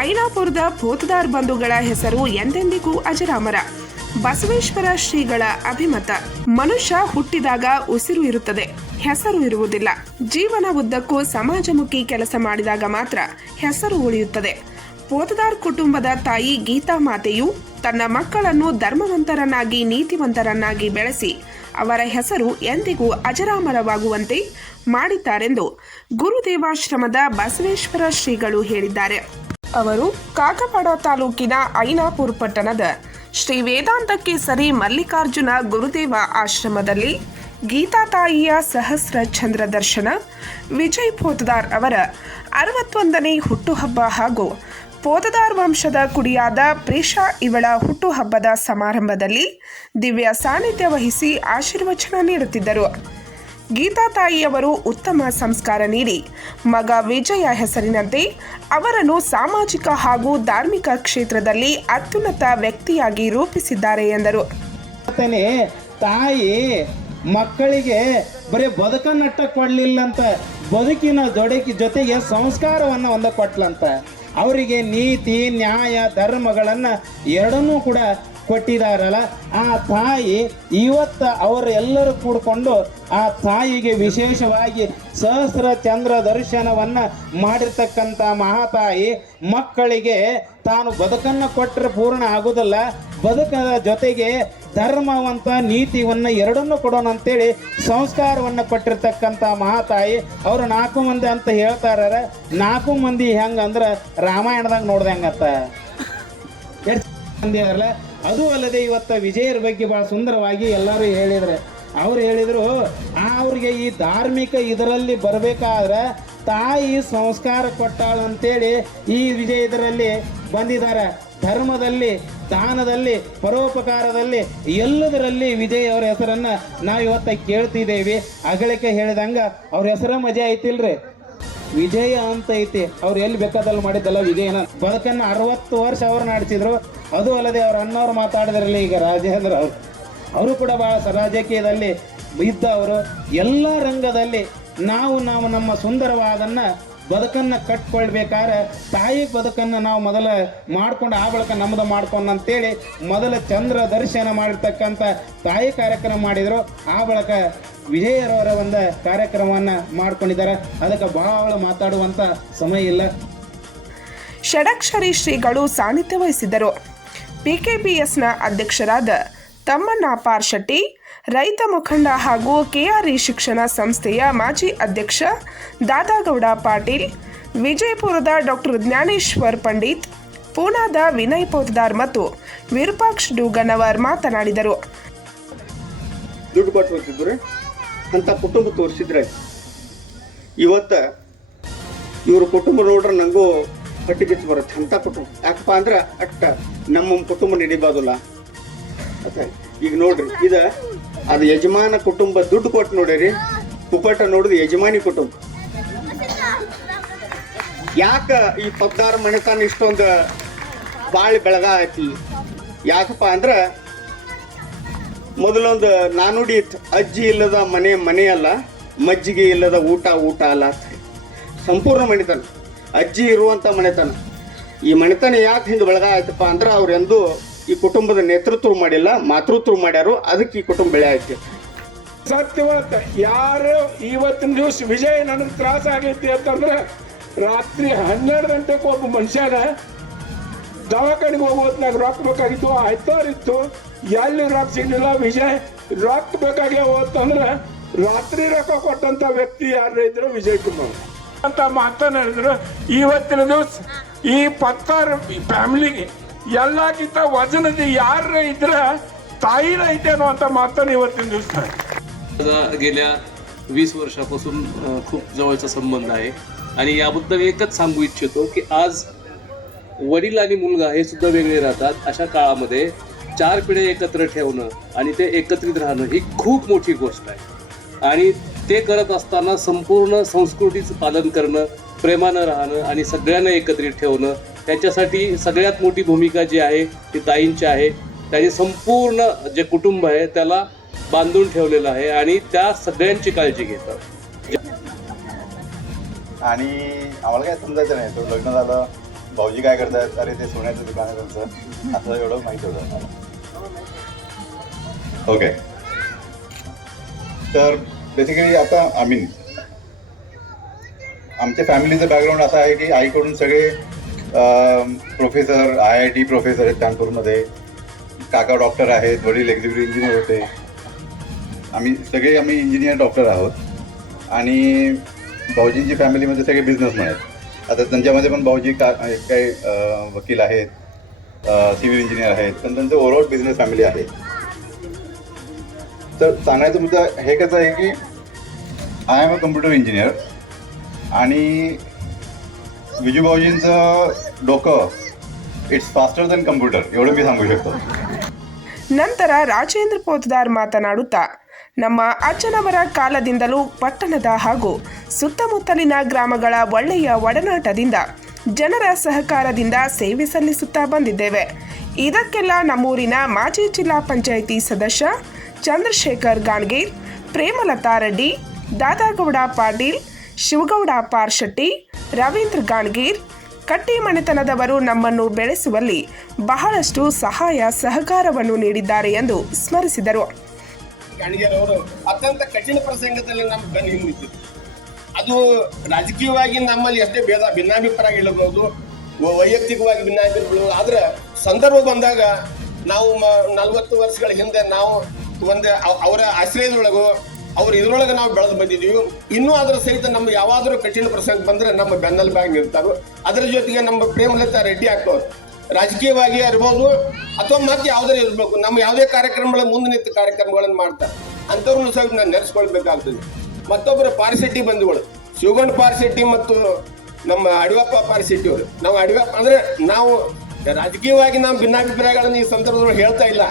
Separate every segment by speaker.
Speaker 1: ಐನಾಪುರದ ಪೋತದಾರ್ ಬಂಧುಗಳ ಹೆಸರು ಎಂದೆಂದಿಗೂ ಅಜರಾಮರ. ಬಸವೇಶ್ವರ ಶ್ರೀಗಳ ಅಭಿಮತ. ಮನುಷ್ಯ ಹುಟ್ಟಿದಾಗ ಉಸಿರು ಇರುತ್ತದೆ, ಹೆಸರು ಇರುವುದಿಲ್ಲ. ಜೀವನ ಉದ್ದಕ್ಕೂ ಸಮಾಜಮುಖಿ ಕೆಲಸ ಮಾಡಿದಾಗ ಮಾತ್ರ ಹೆಸರು ಉಳಿಯುತ್ತದೆ. ಪೋತದಾರ್ ಕುಟುಂಬದ ತಾಯಿ ಗೀತಾ ಮಾತೆಯು ತನ್ನ ಮಕ್ಕಳನ್ನು ಧರ್ಮವಂತರನ್ನಾಗಿ, ನೀತಿವಂತರನ್ನಾಗಿ ಬೆಳೆಸಿ, ಅವರ ಹೆಸರು ಎಂದಿಗೂ ಅಜರಾಮರವಾಗುವಂತೆ ಮಾಡಿದ್ದಾರೆಂದು ಗುರುದೇವಾಶ್ರಮದ ಬಸವೇಶ್ವರ ಶ್ರೀಗಳು ಹೇಳಿದ್ದಾರೆ. ಅವರು ಕಾಕಪಾಡ ತಾಲೂಕಿನ ಐನಾಪುರ ಪಟ್ಟಣದ ಶ್ರೀ ವೇದಾಂತಕ್ಕೆ ಸರಿ ಮಲ್ಲಿಕಾರ್ಜುನ ಗುರುದೇವ ಆಶ್ರಮದಲ್ಲಿ ಗೀತಾ ತಾಯಿಯ ಸಹಸ್ರ ಚಂದ್ರ ದರ್ಶನ, ವಿಜಯ್ ಪೋತದಾರ್ ಅವರ ಅರವತ್ತೊಂದನೇ ಹುಟ್ಟುಹಬ್ಬ ಹಾಗೂ ಪೋತದಾರ್ ವಂಶದ ಕುಡಿಯಾದ ಪ್ರೇಷಾ ಇವಳ ಹುಟ್ಟುಹಬ್ಬದ ಸಮಾರಂಭದಲ್ಲಿ ದಿವ್ಯ ಸಾನ್ನಿಧ್ಯ ವಹಿಸಿ ಆಶೀರ್ವಚನ ನೀಡುತ್ತಿದ್ದರು. ಗೀತಾ ತಾಯಿಯವರು ಉತ್ತಮ ಸಂಸ್ಕಾರ ನೀಡಿ. ಮಗ ವಿಜಯ ಹೆಸರಿನಂತೆ ಅವರನ್ನು ಸಾಮಾಜಿಕ ಹಾಗೂ ಧಾರ್ಮಿಕ ಕ್ಷೇತ್ರದಲ್ಲಿ ಅತ್ಯುನ್ನತ ವ್ಯಕ್ತಿಯಾಗಿ ರೂಪಿಸಿದ್ದಾರೆ ಎಂದರು.
Speaker 2: ತಾಯಿ, ಮಕ್ಕಳಿಗೆ ಬರೀ ಬದುಕನ್ನಟ್ಟ ನಟ್ಟ ಅಂತ ಬದುಕಿನ ಜೊಡಕಿ ಜೊತೆಗೆ ಸಂಸ್ಕಾರವನ್ನು ಒಂದು ಕೊಟ್ಲಂತ. ಅವರಿಗೆ ನೀತಿ, ನ್ಯಾಯ, ಧರ್ಮಗಳನ್ನು ಎರಡನ್ನೂ ಕೂಡ ಕೊಟ್ಟಿದಾರಲ್ಲ ಆ ತಾಯಿ ಇವತ್ತ ಅವರೆಲ್ಲರೂ ಕೂಡ್ಕೊಂಡು ಆ ತಾಯಿಗೆ ವಿಶೇಷವಾಗಿ ಸಹಸ್ರ ಚಂದ್ರ ದರ್ಶನವನ್ನ ಮಾಡಿರ್ತಕ್ಕಂಥ ಮಹಾತಾಯಿ ಮಕ್ಕಳಿಗೆ ತಾನು ಬದುಕನ್ನು ಕೊಟ್ಟರೆ ಪೂರ್ಣ ಆಗುವುದಿಲ್ಲ, ಬದುಕದ ಜೊತೆಗೆ ಧರ್ಮವಂತ ನೀತಿವನ್ನ ಎರಡನ್ನು ಕೊಡೋಣ ಅಂತೇಳಿ ಸಂಸ್ಕಾರವನ್ನು ಕೊಟ್ಟಿರ್ತಕ್ಕಂಥ ಮಹಾತಾಯಿ ಅವರು ನಾಲ್ಕು ಮಂದಿ ಅಂತ ಹೇಳ್ತಾರ ನಾಲ್ಕು ಮಂದಿ ಹೆಂಗಂದ್ರೆ ರಾಮಾಯಣದಾಗ ನೋಡ್ದಂಗತ್ತ. ಎಷ್ಟು ಮಂದಿ ಅಲ್ಲ ಅದು ಅಲ್ಲದೆ ಇವತ್ತ ವಿಜಯರ ಬಗ್ಗೆ ಬಹಳ ಸುಂದರವಾಗಿ ಎಲ್ಲರೂ ಹೇಳಿದ್ರೆ. ಅವ್ರು ಹೇಳಿದರು ಅವ್ರಿಗೆ ಈ ಧಾರ್ಮಿಕ ಇದರಲ್ಲಿ ಬರಬೇಕಾದ್ರೆ ತಾಯಿ ಸಂಸ್ಕಾರ ಕೊಟ್ಟಾಳು ಅಂತೇಳಿ ಈ ವಿಜಯ ಇದರಲ್ಲಿ ಬಂದಿದ್ದಾರೆ. ಧರ್ಮದಲ್ಲಿ, ದಾನದಲ್ಲಿ, ಪರೋಪಕಾರದಲ್ಲಿ ಎಲ್ಲದರಲ್ಲಿ ವಿಜಯ್ ಅವರ ಹೆಸರನ್ನ ನಾವು ಇವತ್ತ ಕೇಳ್ತಿದ್ದೇವೆ ಅಗಳಿಕೆ ಹೇಳಿದಂಗ ಅವ್ರ ಹೆಸರ ಮಜಾ ಐತಿಲ್ರಿ. ವಿಜಯ ಅಂತ ಐತಿ. ಅವ್ರು ಎಲ್ಲಿ ಬೇಕಾದಲ್ಲಿ ಮಾಡಿದ್ದಲ್ಲ ವಿಜಯನ. ಬದುಕನ್ನ ಅರವತ್ತು ವರ್ಷ ಅವ್ರು ನಡೆಸಿದ್ರು. ಅದು ಅಲ್ಲದೆ ಅವರ ಅಣ್ಣವ್ರು ಮಾತಾಡಿದ್ರಲ್ಲಿ ಈಗ ರಾಜೇಂದ್ರ ಅವರು. ಅವರು ಕೂಡ ಬಹಳ ರಾಜಕೀಯದಲ್ಲಿ ಇದ್ದವರು. ಎಲ್ಲ ರಂಗದಲ್ಲಿ ನಾವು ನಾವು ನಮ್ಮ ಸುಂದರವಾದನ್ನ ಬದುಕನ್ನು ಕಟ್ಕೊಳ್ಬೇಕಾದ್ರೆ ತಾಯಿ ಬದುಕನ್ನು ನಾವು ಮೊದಲ ಮಾಡ್ಕೊಂಡು, ಆ ಬಳಿಕ ನಮ್ದು ಮಾಡ್ಕೊಂಡು ಅಂತೇಳಿ ಮೊದಲ ಚಂದ್ರ ದರ್ಶನ ಮಾಡಿರ್ತಕ್ಕಂಥ ತಾಯಿ ಕಾರ್ಯಕ್ರಮ ಮಾಡಿದರು. ಆ ಬಳಿಕ ವಿಜಯರವರ ಒಂದು ಕಾರ್ಯಕ್ರಮವನ್ನ ಮಾಡ್ಕೊಂಡಿದ್ದಾರೆ. ಅದಕ್ಕೆ ಬಹಳ ಮಾತಾಡುವಂತ ಸಮಯ ಇಲ್ಲ.
Speaker 1: ಷಡಕ್ಷರಿ ಶ್ರೀಗಳು ಸಾನ್ನಿಧ್ಯ ವಹಿಸಿದ್ದರು ಪಿಕೆಪಿಎಸ್ನ ಅಧ್ಯಕ್ಷರಾದ ತಮ್ಮಣ್ಣ ಪಾರ್ಶೆಟ್ಟಿ ರೈತ ಮುಖಂಡ ಹಾಗೂ ಕೆಆರ್ಇ ಶಿಕ್ಷಣ ಸಂಸ್ಥೆಯ ಮಾಜಿ ಅಧ್ಯಕ್ಷ ದಾದಾಗೌಡ ಪಾಟೀಲ್, ವಿಜಯಪುರದ ಡಾಕ್ಟರ್ ಜ್ಞಾನೇಶ್ವರ್ ಪಂಡಿತ್, ಪೂನಾದ ವಿನಯ್ ಪೋತದಾರ್ ಮತ್ತು ವಿರೂಪಾಕ್ಷ ಡೂಗನವರ್ ಮಾತನಾಡಿದರು.
Speaker 3: ದುಡ್ಡು ಅಂತ ಕುಟುಂಬ ತೋರಿಸಿದ್ರೆ, ಇವತ್ತ ಇವರು ಕುಟುಂಬ ನೋಡ್ರೆ ನನಗೂ ಕಟ್ಟಿ ಬಿಚ್ಚಿ ಬರುತ್ತೆ. ಅಂತ ಕುಟುಂಬ. ಯಾಕಪ್ಪ ಅಂದ್ರೆ ಅಟ್ಟ ನಮ್ಮ ಕುಟುಂಬ ನಡಿಬಾರ್ದಲ್ಲ. ಈಗ ನೋಡ್ರಿ, ಇದ ಅದು ಯಜಮಾನ ಕುಟುಂಬ ದುಡ್ಡು ಕೊಟ್ಟು ನೋಡಿರಿ. ಪುಪಟ ನೋಡುದು ಯಜಮಾನಿ ಕುಟುಂಬ. ಯಾಕ ಈ ಪಬ್ದಾರ ಮನೆತನ ಇಷ್ಟೊಂದು ಬಾಳಿ ಬೆಳಗ ಐತಿ ಯಾಕಪ್ಪ ಅಂದ್ರೆ ಮೊದಲೊಂದು ನಾನುಡಿ ಇತ್ತು. ಅಜ್ಜಿ ಇಲ್ಲದ ಮನೆ ಮನೆ ಅಲ್ಲ ಮಜ್ಜಿಗೆ ಇಲ್ಲದ ಊಟ ಊಟ ಅಲ್ಲ. ಸಂಪೂರ್ಣ ಮನೆತನ. ಅಜ್ಜಿ ಇರುವಂಥ ಮನೆತನ. ಈ ಮನೆತನ ಯಾಕೆ ಹಿಂದೆ ಬೆಳಗ ಆಯ್ತಪ್ಪ ಅಂದ್ರೆ ಅವರೆಂದು ಈ ಕುಟುಂಬದ ನೇತೃತ್ವ ಮಾಡಿಲ್ಲ, ಮಾತೃತ್ವ ಮಾಡ್ಯಾರು, ಅದಕ್ಕೆ ಈ ಕುಟುಂಬ ಬೆಳೆ ಆಯ್ತು.
Speaker 4: ಸತ್ಯವತ್ತ ಯಾರು ಇವತ್ತಿನ ದಿವಸ ವಿಜಯ ನನಗೆ ತ್ರಾಸ ಆಗೈತಿ ಅಂತಂದ್ರೆ ರಾತ್ರಿ ಹನ್ನೆರಡು ಗಂಟೆಗೆ ಒಬ್ಬ ಮನುಷ್ಯನ ದವಾಖಾನೆಗೆ ಹೋಗೋ ಹೊತ್ನಾಗ ರೊಕ್ಕ ಬೇಕಾಗಿತ್ತು ಆಯ್ತಾರಿತ್ತು ಎಲ್ಲಿ ರೊಕ್ಕ ಸಿಗ್ಲಿಲ್ಲ, ವಿಜಯ್ ರೊಕ್ಕ ಬೇಕಾಗ್ಯಾವ ಅಂತಂದ್ರೆ ರಾತ್ರಿ ರೊಕ್ಕ ಕೊಟ್ಟಂತ ವ್ಯಕ್ತಿ ಯಾರು ಇದ್ರು ವಿಜಯ್ ಕುಮಾರ್. ಅಂತ ಮಾತನಾಡಿದ್ರು ಇವತ್ತಿನ ದಿವಸ ಈ ಪತ್ತಾರು ಫ್ಯಾಮಿಲಿಗೆ ಎಲ್ಲಕ್ಕಿಂತ ವಜನದ ಯಾರ ಇದ್ರ ತಾಯಿನ ಐತೇನೋ ಅಂತ ಮಾತನ್ನ ಇವತ್ತಿನ ದಿವಸ
Speaker 5: माझा गेल्या वीस वर्षापासून अ, खूप जवळचा संबंध आहे आणि याबद्दल एकच सांगू इच्छितो की आज वडील आणि मुलगा हे सुद्धा वेगळे राहतात अशा काळामध्ये चार पिढ्या एकत्र ठेवणं आणि ते एकत्रित राहणं ही खूप मोठी गोष्ट आहे आणि ते करत असताना संपूर्ण संस्कृतीचं पालन करणं प्रेमानं राहणं आणि सगळ्यांना एकत्रित ठेवणं त्याच्यासाठी सगळ्यात मोठी भूमिका जी आहे ती ताईंची आहे. त्याने संपूर्ण जे कुटुंब आहे त्याला बांधून ठेवलेलं आहे आणि त्या सगळ्यांची काळजी घेतात.
Speaker 6: आणि आम्हाला काय समजायचं नाही तो लग्न झालं भाऊजी काय करतात? अरे ते सोन्याचं दुकान आहे त्यांचं. असं एवढं माहिती होतं ओके तर बेसिकली आता आय मीन आमच्या फॅमिलीचं बॅकग्राऊंड असं आहे की आईकडून सगळे professor I I T professor आहेत कानपूरमध्ये. काका डॉक्टर आहेत वडील एक्झिक्युटिव्ह इंजिनियर होते. आम्ही सगळे आम्ही इंजिनियर डॉक्टर आहोत. आणि भाऊजींची फॅमिलीमध्ये सगळे बिझनेसमॅन आहेत. आता त्यांच्यामध्ये पण भाऊजी का काही वकील आहेत सिव्हिल इंजिनियर आहेत. पण त्यांचं ओव्हरऑल बिझनेस फॅमिली आहे. तर सांगायचं मुद्दा हे कसं आहे की I am a computer engineer आणि विजू भाऊजींचं डोकं इट्स फास्टर दॅन कम्प्युटर एवढं मी सांगू शकतो
Speaker 1: ನಂತರ ರಾಜೇಂದ್ರ ಪೋತದಾರ್ ಮಾತನಾಡುತ್ತಾ ನಮ್ಮ ಅಜ್ಜನವರ ಕಾಲದಿಂದಲೂ ಪಟ್ಟಣದ ಹಾಗೂ ಸುತ್ತಮುತ್ತಲಿನ ಗ್ರಾಮಗಳ ಒಳ್ಳೆಯ ಒಡನಾಟದಿಂದ ಜನರ ಸಹಕಾರದಿಂದ ಸೇವೆ ಸಲ್ಲಿಸುತ್ತಾ ಬಂದಿದ್ದೇವೆ ಇದಕ್ಕೆಲ್ಲ ನಮ್ಮೂರಿನ ಮಾಜಿ ಜಿಲ್ಲಾ ಪಂಚಾಯಿತಿ ಸದಸ್ಯ ಚಂದ್ರಶೇಖರ್ ಗಾಣ್ಗೀರ್ ಪ್ರೇಮಲತಾ ರೆಡ್ಡಿ, ದಾದಾಗೌಡ ಪಾಟೀಲ್, ಶಿವಗೌಡ ಪಾರ್ಶೆಟ್ಟಿ, ರವೀಂದ್ರ ಗಾಣ್ಗೀರ್ ಕಟ್ಟಿ ಮನೆತನದವರು ನಮ್ಮನ್ನು ಬೆಳೆಸುವಲ್ಲಿ ಬಹಳಷ್ಟು ಸಹಾಯ, ಸಹಕಾರವನ್ನು ನೀಡಿದ್ದಾರೆ ಎಂದು ಸ್ಮರಿಸಿದರು.
Speaker 7: ಅವರು ಅತ್ಯಂತ ಕಠಿಣ ಪ್ರಸಂಗದಲ್ಲಿ ಅದು ರಾಜಕೀಯವಾಗಿ ನಮ್ಮಲ್ಲಿ ಎಷ್ಟೇ ಭೇದ ಭಿನ್ನಾಭಿಪ್ರಾಯ ವ- ವೈಯಕ್ತಿಕವಾಗಿ ಭಿನ್ನಾಭಿಪ್ರಾಯ ಆದ್ರೆ ಸಂದರ್ಭ ಬಂದಾಗ ನಾವು ನಲವತ್ತು ವರ್ಷಗಳ ಹಿಂದೆ ನಾವು ಒಂದು ಅವ್- ಅವರ ಆಶ್ರಯದೊಳಗು, ಅವ್ರ ಇದ್ರೊಳಗೆ ನಾವು ಬೆಳೆದು ಬಂದಿದ್ದೀವಿ ಇನ್ನೂ ಅದರ ಸಹಿತ ನಮ್ಮ ಯಾವಾದರೂ ಕಠಿಣ ಪ್ರಸಂಗ ಬಂದ್ರೆ ನಮ್ಮ ಬೆನ್ನಲ್ ಬ್ಯಾಗ್ ನಿಲ್ತಾರೋ ಅದರ ಜೊತೆಗೆ ನಮ್ಮ ಪ್ರೇಮಲತಾ ರೆಡ್ಡಿ ಹಾಕೋರು ರಾಜಕೀಯವಾಗಿ ಇರ್ಬೋದು, ಅಥವಾ ಮತ್ತೆ ಯಾವುದೇ ಇರಬೇಕು ನಮ್ಮ ಯಾವುದೇ ಕಾರ್ಯಕ್ರಮಗಳ ಮುಂದೆ ನಿಂತು ಕಾರ್ಯಕ್ರಮಗಳನ್ನು ಮಾಡ್ತಾರೆ ಅಂಥವ್ರನ್ನ ಸಹ ನಾನು ನೆನೆಸ್ಕೊಳ್ಬೇಕಾಗ್ತದೆ ಮತ್ತೊಬ್ಬರು ಪಾರಿಸೆಟ್ಟಿ ಬಂಧುಗಳು. ಶಿವಗಂಡ್ ಪಾರಿಸೆಟ್ಟಿ ಮತ್ತು ನಮ್ಮ ಅಡಿವಪ್ಪ ಪಾರಿಸೆಟ್ಟಿ ಅವರು. ನಾವು ಅಡಿವಪ್ಪ ಅಂದ್ರೆ ನಾವು ರಾಜಕೀಯವಾಗಿ ನಾವು ಭಿನ್ನಾಭಿಪ್ರಾಯಗಳನ್ನು ಈ ಸಂದರ್ಭದೊಳಗೆ ಹೇಳ್ತಾ ಇಲ್ಲ.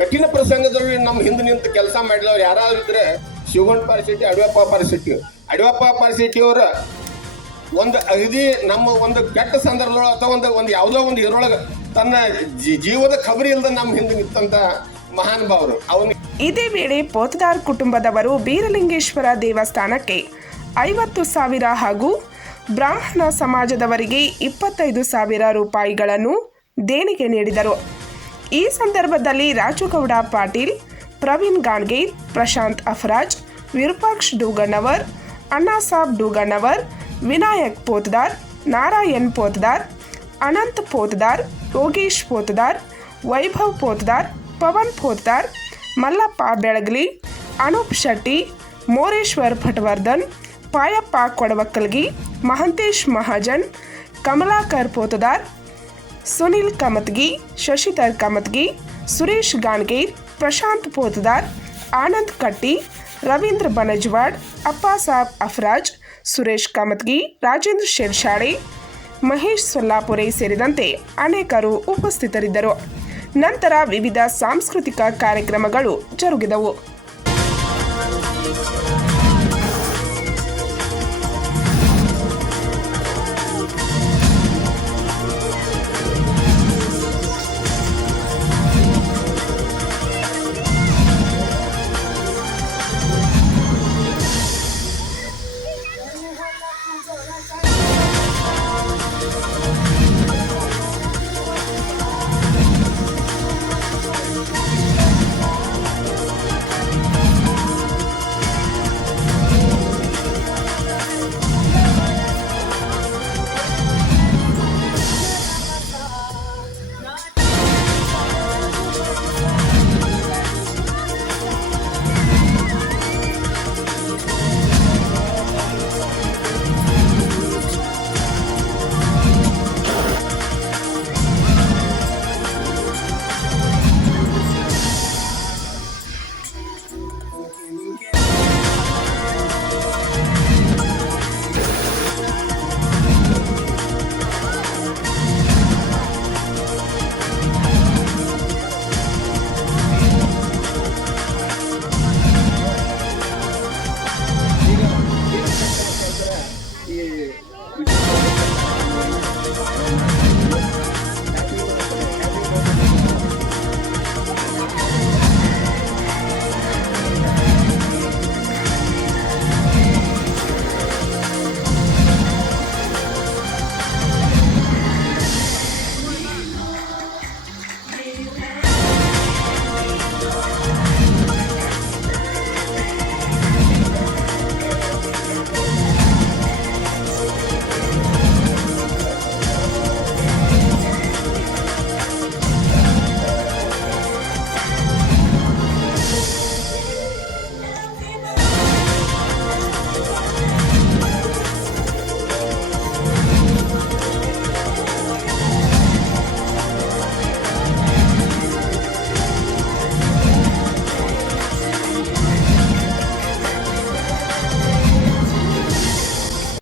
Speaker 7: ಕಠಿಣ ಪ್ರಸಂಗದಲ್ಲಿ ನಮ್ಮ ಹಿಂದೆ ನಿಂತು ಕೆಲಸ ಮಾಡಿದವ್ರು ಯಾರಾದ್ರೂ ಇದ್ರೆ ಶಿವಗೌಡ ಪಾರ್ಸಿಟಿ ಅಡವಪ್ಪ ಪಾರ್ಸಿಟಿ ಅಡವಪ್ಪ ಪಾರ್ಸಿಟಿ ಅವರ ಒಂದು ಅಗದಿ ನಮ್ಮ ಒಂದು ಕೆಟ್ಟ ಸಂದರ್ಭದೊಳಗೆ ಅಥವಾ ಒಂದು ಒಂದು ಯಾವುದೋ ಒಂದು ಇದರೊಳಗೆ ತನ್ನ ಜೀವದ ಖಬರಿ ಇಲ್ಲದ ನಮ್ಮ ಹಿಂದೆ ನಿಂತಂತ ಮಹಾನುಭಾವರು. ಅವನು
Speaker 1: ಇದೇ ವೇಳೆ ಪೋತದಾರ್ ಕುಟುಂಬದವರು ಬೀರಲಿಂಗೇಶ್ವರ ದೇವಸ್ಥಾನಕ್ಕೆ ಐವತ್ತು ಸಾವಿರ ಹಾಗೂ ಬ್ರಾಹ್ಮಣ ಸಮಾಜದವರಿಗೆ ಇಪ್ಪತ್ತೈದು ಸಾವಿರ ರೂಪಾಯಿಗಳನ್ನು ದೇಣಿಗೆ ನೀಡಿದರು. ಈ ಸಂದರ್ಭದಲ್ಲಿ ರಾಜುಗೌಡ ಪಾಟೀಲ್, ಪ್ರವೀಣ್ ಗಾಣ್ಗೇರ್ ಪ್ರಶಾಂತ್ ಅಫರಾಜ್, ವಿರೂಪಾಕ್ಷ್ ಡೂಗಣ್ಣವರ್, ಅಣ್ಣಾಸಾಬ್ ಡೂಗಣ್ಣವರ್, ವಿನಾಯಕ್ ಪೋತದಾರ್, ನಾರಾಯಣ್ ಪೋತದಾರ್, ಅನಂತ್ ಪೋತದಾರ್, ಯೋಗೇಶ್ ಪೋತದಾರ್, ವೈಭವ್ ಪೋತದಾರ್, ಪವನ್ ಪೋತದಾರ್, ಮಲ್ಲಪ್ಪ ಬೆಳಗ್ಲಿ, ಅನೂಪ್ ಶೆಟ್ಟಿ, ಮೋರೇಶ್ವರ್ ಭಟ್ವರ್ಧನ್, ಪಾಯಪ್ಪ ಕೊಡವಕ್ಕಲ್ಗಿ, ಮಹಂತೇಶ್ ಮಹಾಜನ್, ಕಮಲಾಕರ್ ಪೋತದಾರ್ ಸುನಿಲ್ ಕಮತ್ಗಿ, ಶಶಿಧರ್ ಕಮತ್ಗಿ, ಸುರೇಶ್ ಗಾಣ್ಗೇರ್, ಪ್ರಶಾಂತ್ ಪೋತದಾರ್, ಆನಂದ್ ಕಟ್ಟಿ, ರವೀಂದ್ರ ಬನಜ್ವಾಡ್ ಅಪ್ಪಾಸಾಬ್ ಅಫ್ರಾಜ್, ಸುರೇಶ್ ಕಮತ್ಗಿ, ರಾಜೇಂದ್ರ ಶೇರ್ಶಾಡೆ ಮಹೇಶ್ ಸೊಲ್ಲಾಪುರೆ ಸೇರಿದಂತೆ ಅನೇಕರು ಉಪಸ್ಥಿತರಿದ್ದರು. ನಂತರ ವಿವಿಧ ಸಾಂಸ್ಕೃತಿಕ ಕಾರ್ಯಕ್ರಮಗಳು ಜರುಗಿದವು.